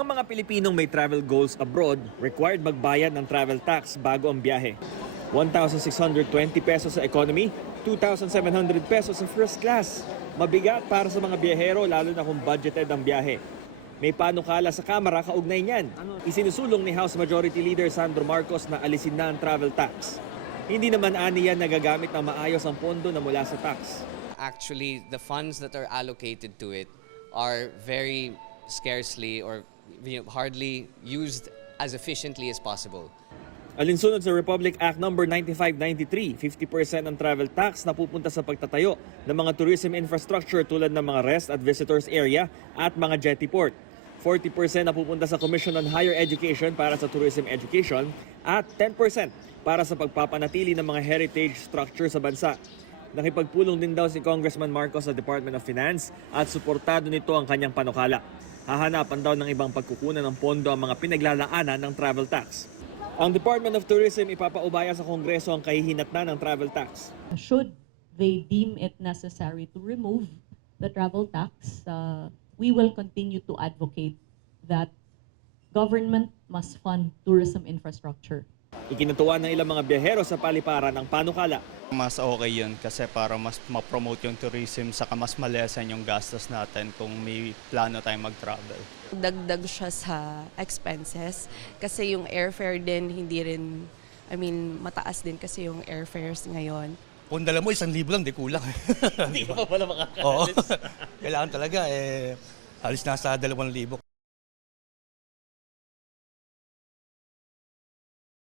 Ang mga Pilipinong may travel goals abroad required magbayad ng travel tax bago ang biyahe. 1,620 pesos sa economy, 2,700 pesos sa first class. Mabigat para sa mga biyahero lalo na kung budgeted ang biyahe. May panukala sa Kamara kaugnay niyan. Isinusulong ni House Majority Leader Sandro Marcos na alisin na ang travel tax. Hindi naman ani yan nagagamit ng maayos ang pondo na mula sa tax. Actually, the funds that are allocated to it are very scarcely or hardly used as efficiently as possible. Alinsunod sa Republic Act No. 9593, 50% ng travel tax na pupunta sa pagtatayo ng mga tourism infrastructure tulad ng mga rest at visitors area at mga jetty port. 40% na pupunta sa Commission on Higher Education para sa tourism education at 10% para sa pagpapanatili ng mga heritage structure sa bansa. Nakipagpulong din daw si Congressman Marcos sa Department of Finance at suportado nito ang kanyang panukala. Hahanapan daw ng ibang pagkukunan ng pondo ang mga pinaglalaanan ng travel tax. Ang Department of Tourism ipapaubaya sa Kongreso ang kahihinatnan ng travel tax. Should they deem it necessary to remove the travel tax, we will continue to advocate that government must fund tourism infrastructure. Ikinatuwa ng ilang mga biyahero sa paliparan ng panukala. Mas okay yun kasi para mas ma-promote yung tourism saka mas malesan yung gastos natin kung may plano tayong mag-travel. Dagdag siya sa expenses kasi yung airfare din hindi rin, mataas din kasi yung airfares ngayon. Kung dala mo 1,000 lang, di kulang. Hindi ka pa pala makakaalis. Oo. Kailangan talaga, alis na sa 2,000.